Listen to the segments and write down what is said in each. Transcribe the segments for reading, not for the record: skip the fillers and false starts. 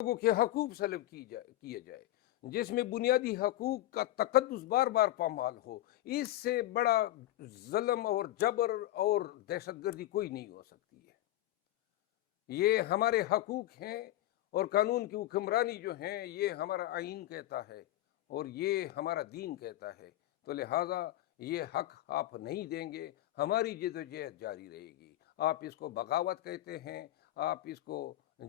لوگوں کے حقوق سلب کیے جائے، جس میں بنیادی حقوق کا تقدس بار بار پامال ہو، اس سے بڑا ظلم اور جبر اور دہشت گردی کوئی نہیں ہو سکتی ہے۔ یہ ہمارے حقوق ہیں اور قانون کی حکمرانی جو ہیں یہ ہمارا آئین کہتا ہے اور یہ ہمارا دین کہتا ہے، تو لہٰذا یہ حق آپ نہیں دیں گے، ہماری جدوجہد جاری رہے گی۔ آپ اس کو بغاوت کہتے ہیں، آپ اس کو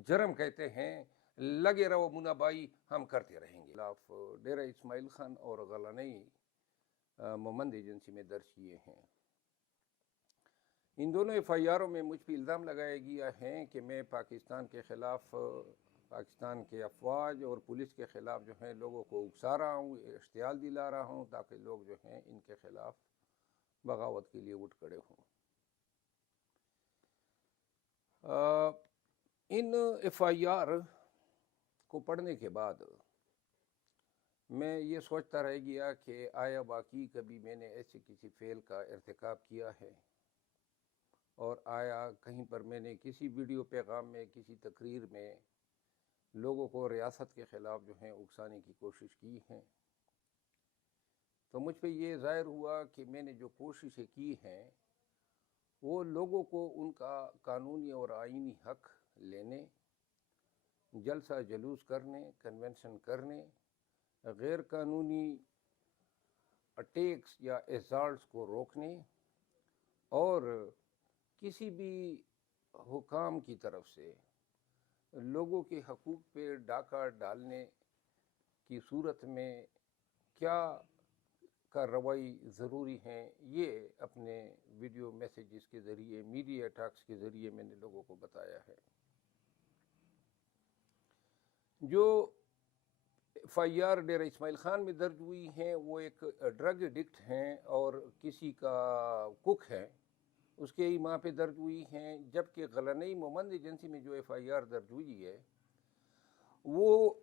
جرم کہتے ہیں، لگے رہو منا بائی، ہم کرتے رہیں گے۔ خلاف ڈیرہ اسماعیل خان اور غلانئی مومند ایجنسی میں درج کیے ہیں۔ ان دونوں ایف آئی آروں میں مجھ پہ الزام لگایا گیا ہے کہ میں پاکستان کے خلاف، پاکستان کے افواج اور پولیس کے خلاف جو ہیں لوگوں کو اکسا رہا ہوں، اشتعال دلا رہا ہوں تاکہ لوگ جو ہیں ان کے خلاف بغاوت کے لیے اٹھ کھڑے ہوں۔ ان ایف آئی آر کو پڑھنے کے بعد میں یہ سوچتا رہ گیا کہ آیا واقعی کبھی میں نے ایسے کسی فعل کا ارتکاب کیا ہے، اور آیا کہیں پر میں نے کسی ویڈیو پیغام میں، کسی تقریر میں لوگوں کو ریاست کے خلاف جو ہیں اکسانے کی کوشش کی ہیں۔ تو مجھ پہ یہ ظاہر ہوا کہ میں نے جو کوششیں کی ہیں وہ لوگوں کو ان کا قانونی اور آئینی حق لینے، جلسہ جلوس کرنے، کنونشن کرنے، غیر قانونی اٹیکس یا ایزالٹس کو روکنے، اور کسی بھی حکام کی طرف سے لوگوں کے حقوق پہ ڈاکہ ڈالنے کی صورت میں کیا کارروائی ضروری ہیں، یہ اپنے ویڈیو میسیجز کے ذریعے، میڈیا ٹاکس کے ذریعے میں نے لوگوں کو بتایا ہے۔ جو F I R Dera Ismail Khan میں درج ہوئی ہیں وہ ایک ڈرگ ایڈکٹ ہیں اور کسی کا کک ہے، اس کے ہی ماں پہ درج ہوئی ہیں، جبکہ غلانئی مومند ایجنسی میں جو ایف آئی آر درج ہوئی ہے وہ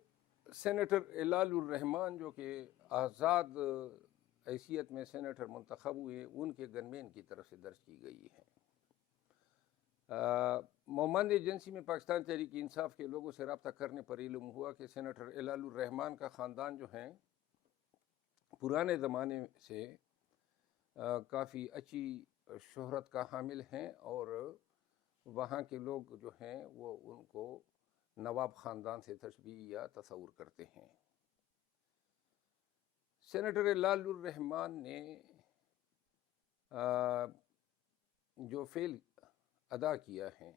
سینیٹر ہلال الرحمان جو کہ آزاد حیثیت میں سینیٹر منتخب ہوئے، ان کے گنمین کی طرف سے درج کی گئی ہے۔ مومند ایجنسی میں پاکستان تحریک انصاف کے لوگوں سے رابطہ کرنے پر علم ہوا کہ سینیٹر ہلال الرحمان کا خاندان جو ہیں پرانے زمانے سے کافی اچھی شہرت کا حامل ہیں، اور وہاں کے لوگ جو ہیں وہ ان کو نواب خاندان سے تشبیہ یا تصور کرتے ہیں۔ سینیٹر ہلال الرحمان نے جو فعل ادا کیا ہے،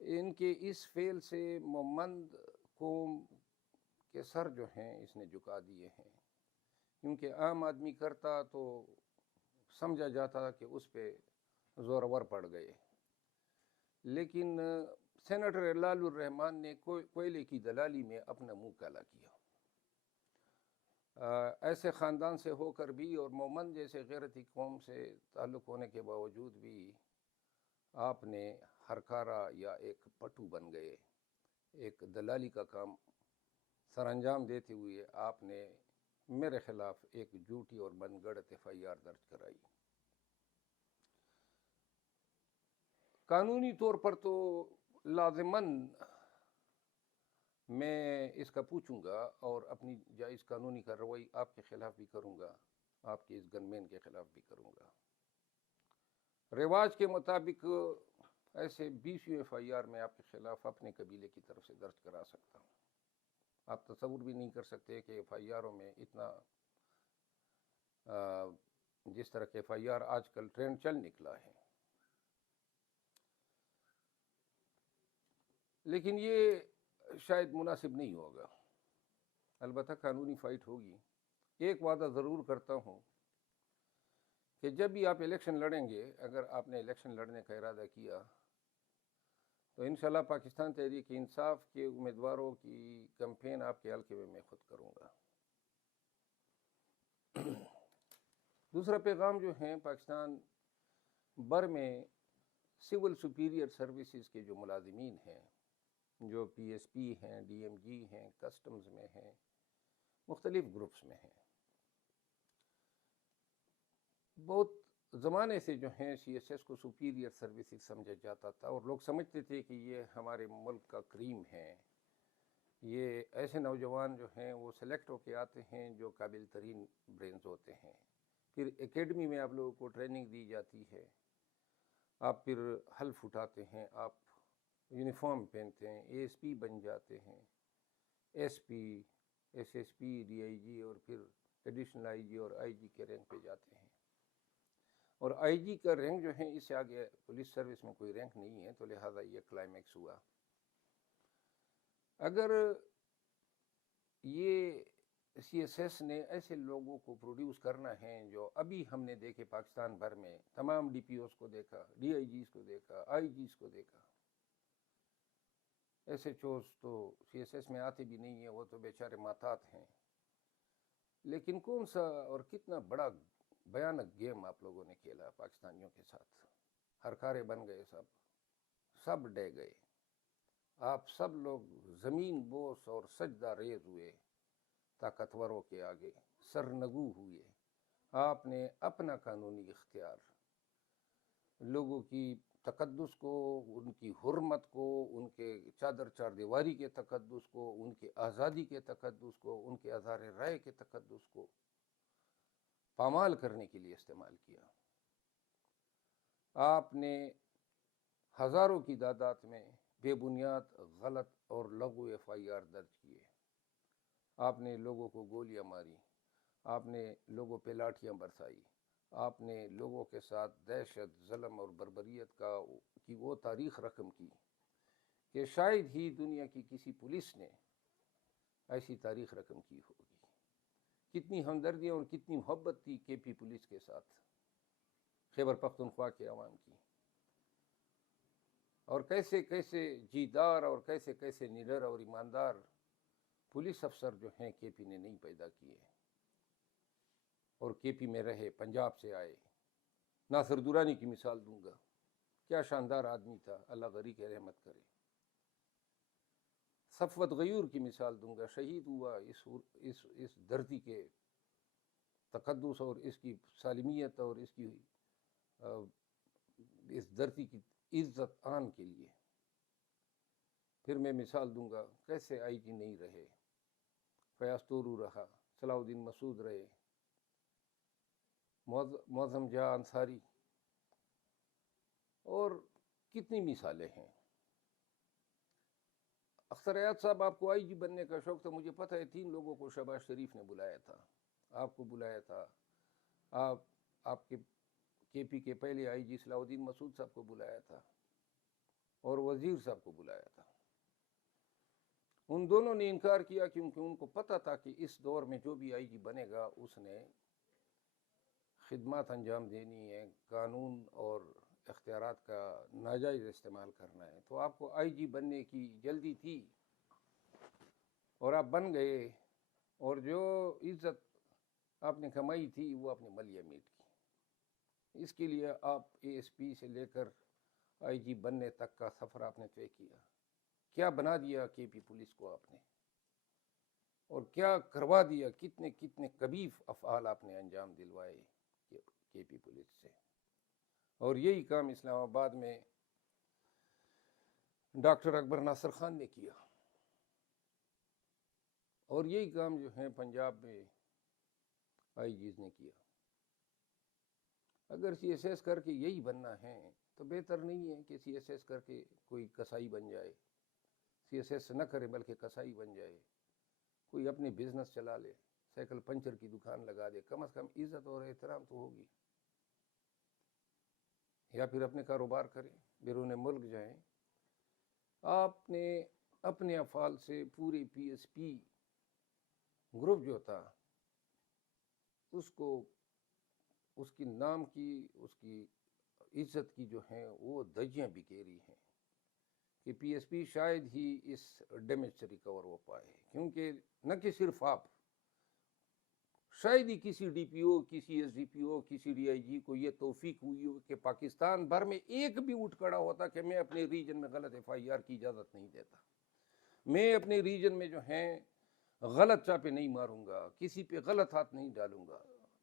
ان کے اس فعل سے مومند قوم کے سر جو ہیں اس نے جھکا دیے ہیں، کیونکہ عام آدمی کرتا تو سمجھا جاتا کہ اس پہ زورور پڑ گئے، لیکن سینیٹر ہلال الرحمان نے کوئلے کی دلالی میں اپنا منہ کالا کیا۔ ایسے خاندان سے ہو کر بھی اور مومند جیسے غیرتی قوم سے تعلق ہونے کے باوجود بھی آپ نے ہرکارا یا ایک پٹو بن گئے، ایک دلالی کا کام سر انجام دیتے ہوئے آپ نے میرے خلاف ایک جھوٹی اور من گھڑت ایف آئی آر درج کرائی۔ قانونی طور پر تو لازماً میں اس کا پوچھوں گا اور اپنی جائز قانونی کارروائی آپ کے خلاف بھی کروں گا، آپ کے اس گنمین کے خلاف بھی کروں گا۔ رواج کے مطابق ایسے 20 ایف آئی آر میں آپ کے خلاف اپنے قبیلے کی طرف سے درج کرا سکتا ہوں۔ آپ تصور بھی نہیں کر سکتے کہ ایف آئی آروں میں اتنا جس طرح کے ایف آئی آر آج کل ٹرینڈ چل نکلا ہے، لیکن یہ شاید مناسب نہیں ہوگا۔ البتہ قانونی فائٹ ہوگی۔ ایک وعدہ ضرور کرتا ہوں کہ جب بھی آپ الیکشن لڑیں گے، اگر آپ نے الیکشن لڑنے کا ارادہ کیا تو انشاءاللہ پاکستان تحریک انصاف کے امیدواروں کی کمپین آپ کے حلقے میں خود کروں گا۔ دوسرا پیغام جو ہیں پاکستان بھر میں سول سپیریئر سروسز کے جو ملازمین ہیں، جو پی ایس پی ہیں، ڈی ایم جی ہیں، کسٹمز میں ہیں، مختلف گروپس میں ہیں، بہت زمانے سے جو ہیں سی ایس ایس کو سپیریئر سروسز سمجھا جاتا تھا اور لوگ سمجھتے تھے کہ یہ ہمارے ملک کا کریم ہے، یہ ایسے نوجوان جو ہیں وہ سلیکٹ ہو کے آتے ہیں جو قابل ترین برینز ہوتے ہیں، پھر اکیڈمی میں آپ لوگوں کو ٹریننگ دی جاتی ہے، آپ پھر حلف اٹھاتے ہیں، آپ یونیفارم پہنتے ہیں، اے ایس پی بن جاتے ہیں، S P, S S P, D I G, اور پھر ایڈیشنل آئی جی اور آئی جی کے رینک پہ جاتے ہیں۔ اور آئی جی کا رینک جو ہے اس سے آگے پولیس سروس میں کوئی رینک نہیں ہے، تو لہٰذا یہ کلائمیکس ہوا۔ اگر یہ سی ایس ایس نے ایسے لوگوں کو پروڈیوس کرنا ہے جو ابھی ہم نے دیکھے پاکستان بھر میں، تمام ڈی پی اوز کو دیکھا، ڈی آئی جیز کو دیکھا، آئی جیز کو دیکھا، ایسے چوز تو سی ایس ایس میں آتے بھی نہیں ہیں، وہ تو بیچارے ماتحت ہیں۔ لیکن کون سا اور کتنا بڑا بھیانک گیم آپ لوگوں نے کھیلا پاکستانیوں کے ساتھ، ہرکارے بن گئے، سب ڈے گئے، آپ سب لوگ زمین بوس اور سجدہ ریز ہوئے، طاقتوروں کے آگے سرنگو ہوئے۔ آپ نے اپنا قانونی اختیار، لوگوں کی تقدس کو، ان کی حرمت کو، ان کے چادر چار دیواری کے تقدس کو، ان کے آزادی کے تقدس کو، ان کے اظہار رائے کے تقدس کو پامال کرنے کے لیے استعمال کیا۔ آپ نے ہزاروں کی تعداد میں بے بنیاد غلط اور لغو ایف آئی آر درج کیے، آپ نے لوگوں کو گولیاں ماری، آپ نے لوگوں پہ لاٹھیاں برسائی، آپ نے لوگوں کے ساتھ دہشت، ظلم اور بربریت کی وہ تاریخ رقم کی کہ شاید ہی دنیا کی کسی پولیس نے ایسی تاریخ رقم کی ہوگی۔ کتنی ہمدردیاں اور کتنی محبت تھی کے پی پولیس کے ساتھ، خیبر پختونخوا کے عوام کی، اور کیسے کیسے جیدار اور کیسے کیسے نڈر اور ایماندار پولیس افسر جو ہیں کے پی نے نہیں پیدا کیے، اور کے پی میں رہے، پنجاب سے آئے۔ ناصر درانی کی مثال دوں گا، کیا شاندار آدمی تھا، اللہ غری کے رحمت کرے۔ صفوت غیور کی مثال دوں گا، شہید ہوا اس دھرتی کے تقدس اور اس کی سالمیت اور اس دھرتی کی عزت آن کے لیے۔ پھر میں مثال دوں گا کیسے آئی جی نہیں رہے، فیاض تورو رہا، صلاح الدین مسعود رہے، معظم جاں انصاری، اور کتنی مثالیں ہیں۔ اختر ایاز صاحب، آپ کو آئی جی بننے کا شوق تھا، مجھے پتہ ہے 3 لوگوں کو شہباز شریف نے بلایا تھا، آپ کو بلایا تھا، آپ کے پی کے پہلے آئی جی صلاح الدین مسعود صاحب کو بلایا تھا، اور وزیر صاحب کو بلایا تھا۔ ان دونوں نے انکار کیا کیونکہ ان کو پتہ تھا کہ اس دور میں جو بھی آئی جی بنے گا اس نے خدمات انجام دینی ہے، قانون اور اختیارات کا ناجائز استعمال کرنا ہے۔ تو آپ کو آئی جی بننے کی جلدی تھی اور آپ بن گئے، اور جو عزت آپ نے کمائی تھی وہ آپ نے ملیہ میٹ کی۔ اس کے لیے آپ اے ایس پی سے لے کر آئی جی بننے تک کا سفر آپ نے طے کیا۔ کیا بنا دیا کے پی پولیس کو آپ نے، اور کیا کروا دیا، کتنے کتنے قبیح افعال آپ نے انجام دلوائے کے پی پولیس سے۔ اور یہی کام اسلام آباد میں ڈاکٹر اکبر ناصر خان نے کیا، اور یہی کام جو ہے پنجاب میں آئی جیز نے کیا۔ اگر سی ایس ایس کر کے یہی بننا ہے تو بہتر نہیں ہے کہ سی ایس ایس کر کے کوئی کسائی بن جائے، سی ایس ایس نہ کرے بلکہ کسائی بن جائے، کوئی اپنے بزنس چلا لے، سائیکل پنچر کی دکان لگا دے، کم از کم عزت اور احترام تو ہوگی، یا پھر اپنے کاروبار کریں، بیرون ملک جائیں۔ آپ نے اپنے افعال سے پورے پی ایس پی گروپ جو تھا اس کو، اس کی نام کی، اس کی عزت کی جو ہیں وہ دھجیاں بکھیری ہیں کہ پی ایس پی شاید ہی اس ڈیمیج سے ریکور ہو پائے، کیونکہ نہ کہ صرف آپ، شاید ہی کسی ڈی پی او، کسی ایس ڈی پی او، کسی ڈی آئی جی کو یہ توفیق ہوئی ہو کہ پاکستان بھر میں ایک بھی اٹھ کھڑا ہوتا کہ میں اپنے ریجن میں غلط ایف آئی آر کی اجازت نہیں دیتا، میں اپنے ریجن میں جو ہیں غلط چاپے نہیں ماروں گا، کسی پہ غلط ہاتھ نہیں ڈالوں گا۔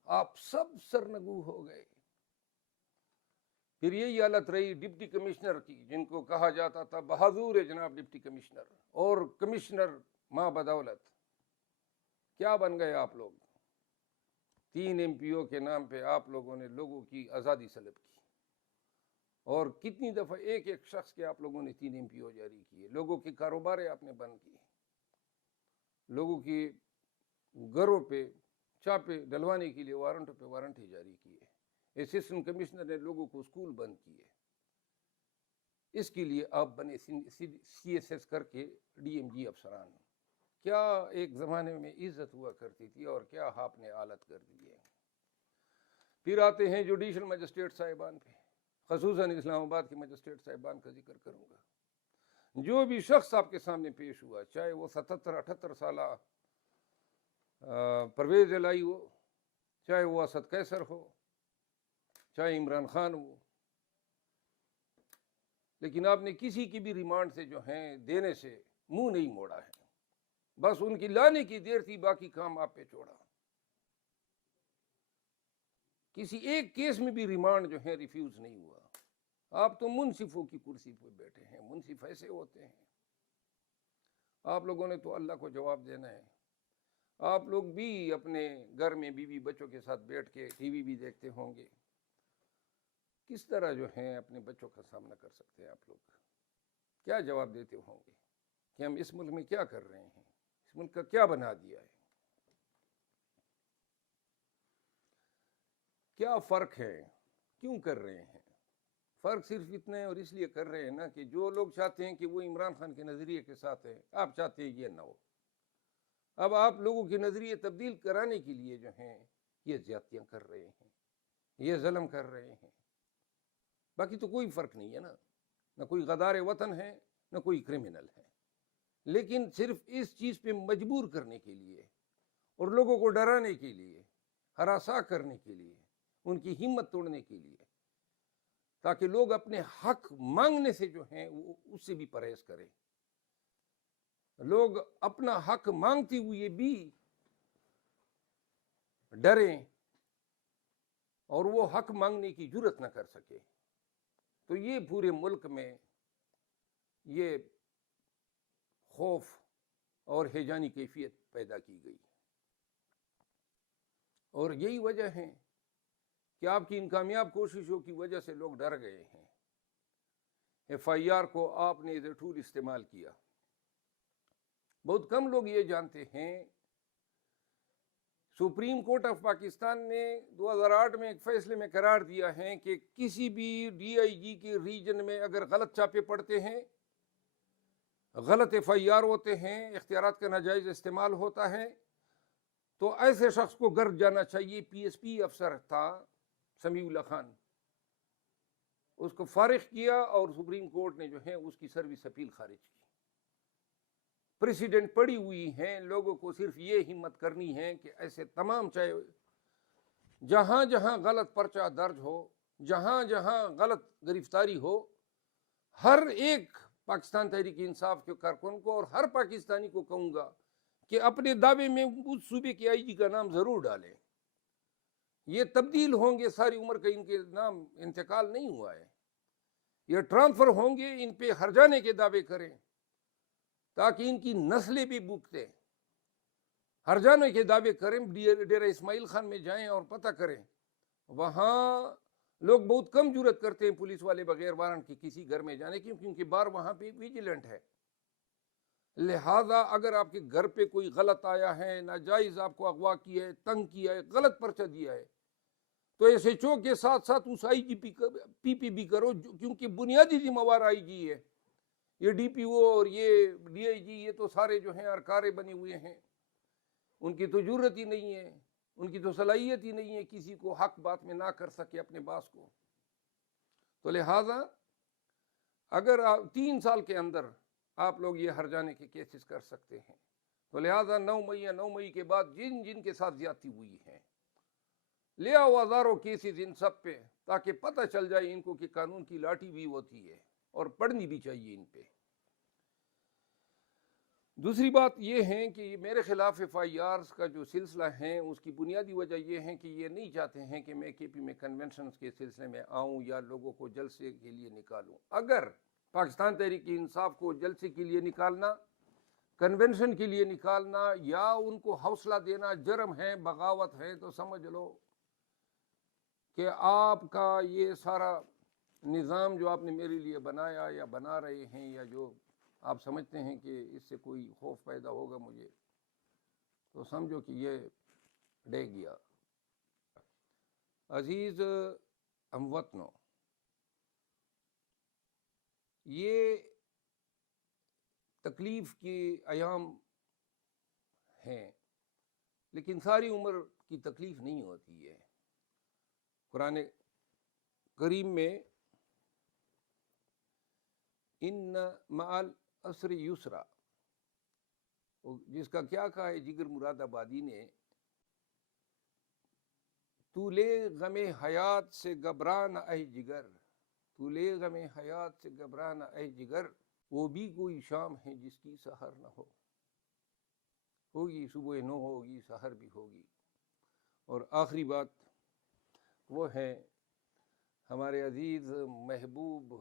آپ سب سرنگو ہو گئے، پھر یہی حالت رہی ڈپٹی کمشنر کی، جن کو کہا جاتا تھا بہادور جناب ڈپٹی کمشنر، اور کمشنر ماں بدولت کیا بن گئے آپ لوگ؟ 3 MP کے نام پہ آپ لوگوں نے لوگوں کی آزادی سلب کی، اور کتنی دفعہ ایک ایک شخص کے آپ لوگوں نے 3 MP جاری کیے، لوگوں کے کاروبار آپ نے بند کیے، لوگوں کی گھروں پہ چاپے ڈلوانے کے لیے وارنٹوں پہ وارنٹ جاری کیے، اسسٹنٹ کمشنر نے لوگوں کو اسکول بند کیے۔ اس کے لیے آپ بنے CSS کر کے DMG افسران۔ کیا ایک زمانے میں عزت ہوا کرتی تھی، اور کیا آپ نے حالت کر دی ہے۔ پھر آتے ہیں جوڈیشل مجسٹریٹ صاحبان پہ، خصوصاً اسلام آباد کے مجسٹریٹ صاحبان کا ذکر کروں گا۔ جو بھی شخص آپ کے سامنے پیش ہوا، چاہے وہ 77-78 سالہ پرویز الہی ہو، چاہے وہ اسد قیصر ہو، چاہے عمران خان ہو، لیکن آپ نے کسی کی بھی ریمانڈ سے جو ہیں دینے سے منہ نہیں موڑا ہے، بس ان کی لانے کی دیر تھی، باقی کام آپ پہ چھوڑا۔ کسی ایک کیس میں بھی ریمانڈ جو ہے ریفیوز نہیں ہوا۔ آپ تو منصفوں کی کرسی پہ بیٹھے ہیں، منصف ایسے ہوتے ہیں۔ آپ لوگوں نے تو اللہ کو جواب دینا ہے۔ آپ لوگ بھی اپنے گھر میں بیوی بچوں کے ساتھ بیٹھ کے ٹی وی بھی دیکھتے ہوں گے، کس طرح جو ہیں اپنے بچوں کا سامنا کر سکتے ہیں؟ آپ لوگ کیا جواب دیتے ہوں گے کہ ہم اس ملک میں کیا کر رہے ہیں، اس ملک کا کیا بنا دیا ہے؟ کیا فرق ہے؟ کیوں کر رہے ہیں؟ فرق صرف اتنا ہے، اور اس لیے کر رہے ہیں نا کہ جو لوگ چاہتے ہیں کہ وہ عمران خان کے نظریے کے ساتھ ہے، آپ چاہتے ہیں یہ نہ ہو۔ اب آپ لوگوں کے نظریے تبدیل کرانے کے لیے جو ہیں یہ زیادتیاں کر رہے ہیں، یہ ظلم کر رہے ہیں۔ باقی تو کوئی فرق نہیں ہے نا، نہ کوئی غدار وطن ہے، نہ کوئی کرمنل ہے، لیکن صرف اس چیز پہ مجبور کرنے کے لیے اور لوگوں کو ڈرانے کے لیے، ہراساں کرنے کے لیے، ان کی ہمت توڑنے کے لیے، تاکہ لوگ اپنے حق مانگنے سے جو ہیں وہ اس سے بھی پرہیز کریں۔ لوگ اپنا حق مانگتے ہوئے بھی ڈریں اور وہ حق مانگنے کی جرت نہ کر سکے۔ تو یہ پورے ملک میں یہ خوف اور ہیجانی کیفیت پیدا کی گئی، اور یہی وجہ ہے کہ آپ کی ان کامیاب کوششوں کی وجہ سے لوگ ڈر گئے ہیں۔ FIR کو آپ نے ایز اے ٹول استعمال کیا۔ بہت کم لوگ یہ جانتے ہیں، سپریم کورٹ آف پاکستان نے 2008 میں ایک فیصلے میں قرار دیا ہے کہ کسی بھی DIG کے ریجن میں اگر غلط چھاپے پڑتے ہیں، غلط FIR ہوتے ہیں، اختیارات کا ناجائز استعمال ہوتا ہے، تو ایسے شخص کو گھر جانا چاہیے۔ PSP افسر تھا سمیع اللہ خان، اس کو فارغ کیا، اور سپریم کورٹ نے جو ہے اس کی سروس اپیل خارج کی۔ پریسیڈنٹ پڑی ہوئی ہیں، لوگوں کو صرف یہ ہمت کرنی ہے کہ ایسے تمام، چاہے جہاں جہاں غلط پرچہ درج ہو، جہاں جہاں غلط گرفتاری ہو، ہر ایک پاکستان تحریک انصاف کے کارکن کو اور ہر پاکستانی کو کہوں گا کہ اپنے دعوے میں اس صوبے کے IG کا نام ضرور ڈالیں۔ یہ تبدیل ہوں گے، ساری عمر کا ان کے نام انتقال نہیں ہوا ہے، یہ ٹرانسفر ہوں گے، ان پہ ہرجانے کے دعوے کریں تاکہ ان کی نسلیں بھی بھوکتے، ہرجانے کے دعوے کریں۔ ڈیرہ اسماعیل خان میں جائیں اور پتہ کریں، وہاں لوگ بہت کم جرت کرتے ہیں پولیس والے بغیر وارنٹ کے کسی گھر میں جانے کی، کیونکہ بار وہاں پہ ویجیلنٹ ہے۔ لہذا اگر آپ کے گھر پہ کوئی غلط آیا ہے، ناجائز آپ کو اغوا کیا ہے، تنگ کیا ہے، غلط پرچہ دیا ہے، تو SHO کے ساتھ ساتھ اس IGP بھی کرو، کیونکہ بنیادی ذمہ وار IG ہے۔ یہ DPO اور یہ DIG یہ تو سارے جو ہیں ارکارے بنے ہوئے ہیں، ان کی تو جرت ہی نہیں ہے، ان کی تو صلاحیت ہی نہیں ہے کسی کو حق بات میں نہ کر سکے اپنے باس کو۔ تو لہٰذا اگر 3 سال کے اندر آپ لوگ یہ ہرجانے کے کیسز کر سکتے ہیں، تو لہٰذا 9 مئی کے بعد جن کے ساتھ زیادتی ہوئی ہے، لے آؤ ہزاروں کیسز ان سب پہ، تاکہ پتہ چل جائے ان کو کہ قانون کی لاٹھی بھی ہوتی ہے اور پڑھنی بھی چاہیے ان پہ۔ دوسری بات یہ ہے کہ میرے خلاف ایف آئی آرز کا جو سلسلہ ہے اس کی بنیادی وجہ یہ ہے کہ یہ نہیں چاہتے ہیں کہ میں کے پی میں کنونشنز کے سلسلے میں آؤں یا لوگوں کو جلسے کے لیے نکالوں. اگر پاکستان تحریک انصاف کو جلسے کے لیے نکالنا، کنونشن کے لیے نکالنا یا ان کو حوصلہ دینا جرم ہے، بغاوت ہے، تو سمجھ لو کہ آپ کا یہ سارا نظام جو آپ نے میرے لیے بنایا یا بنا رہے ہیں، یا جو آپ سمجھتے ہیں کہ اس سے کوئی خوف پیدا ہوگا مجھے، تو سمجھو کہ یہ ڈے گیا. عزیز ہم وطنوں، یہ تکلیف کے ایام ہیں، لیکن ساری عمر کی تکلیف نہیں ہوتی ہے. قرآن کریم میں ان مع العسر یسرا، جس کا کیا کہا ہے جگر مراد آبادی نے، تو لے غم حیات سے گھبرانا اے جگر، تو لے غم حیات سے گھبرانا اے جگر، وہ بھی کوئی شام ہے جس کی سحر نہ ہو. ہوگی صبح نو، ہوگی سحر بھی ہوگی. اور آخری بات وہ ہے ہمارے عزیز محبوب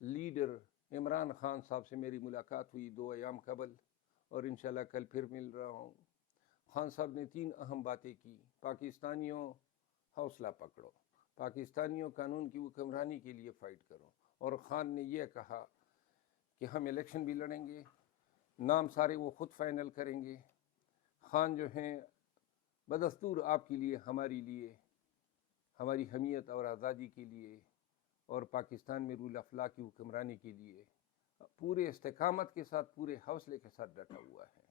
لیڈر عمران خان صاحب سے میری ملاقات ہوئی 2 ایام قبل، اور انشاءاللہ کل پھر مل رہا ہوں. خان صاحب نے 3 اہم باتیں کی. پاکستانیوں حوصلہ پکڑو، پاکستانیوں قانون کی حکمرانی کے لیے فائٹ کرو. اور خان نے یہ کہا کہ ہم الیکشن بھی لڑیں گے، نام سارے وہ خود فائنل کریں گے. خان جو ہیں بدستور آپ کے لیے، ہماری لیے، ہماری حمیت اور آزادی کے لیے اور پاکستان میں رول آف لا کی حکمرانی کے لیے پورے استقامت کے ساتھ، پورے حوصلے کے ساتھ ڈٹا ہوا ہے.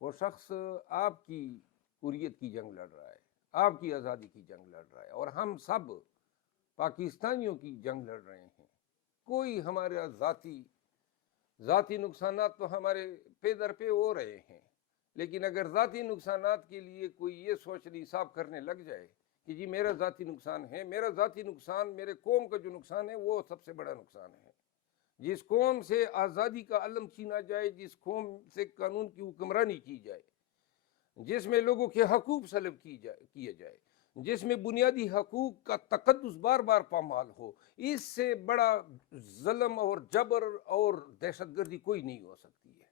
وہ شخص آپ کی حریت کی جنگ لڑ رہا ہے، آپ کی آزادی کی جنگ لڑ رہا ہے، اور ہم سب پاکستانیوں کی جنگ لڑ رہے ہیں. کوئی ہمارے ذاتی نقصانات تو ہمارے پے در پہ ہو رہے ہیں، لیکن اگر ذاتی نقصانات کے لیے کوئی یہ سوچنے حساب کرنے لگ جائے کہ جی میرا ذاتی نقصان ہے، میرا ذاتی نقصان، میرے قوم کا جو نقصان ہے وہ سب سے بڑا نقصان ہے. جس قوم سے آزادی کا علم چھینا جائے، جس قوم سے قانون کی حکمرانی کی جائے، جس میں لوگوں کے حقوق سلب کیے جائے، جس میں بنیادی حقوق کا تقدس بار بار پامال ہو، اس سے بڑا ظلم اور جبر اور دہشت گردی کوئی نہیں ہو سکتی ہے.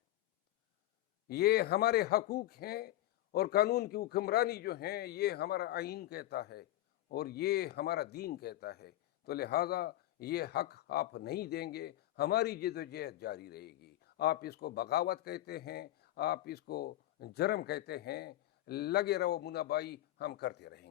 یہ ہمارے حقوق ہیں اور قانون کی حکمرانی جو ہیں یہ ہمارا آئین کہتا ہے اور یہ ہمارا دین کہتا ہے. تو لہٰذا یہ حق آپ نہیں دیں گے، ہماری جدوجہد جاری رہے گی. آپ اس کو بغاوت کہتے ہیں، آپ اس کو جرم کہتے ہیں، لگے رہو منا بائی، ہم کرتے رہیں گے.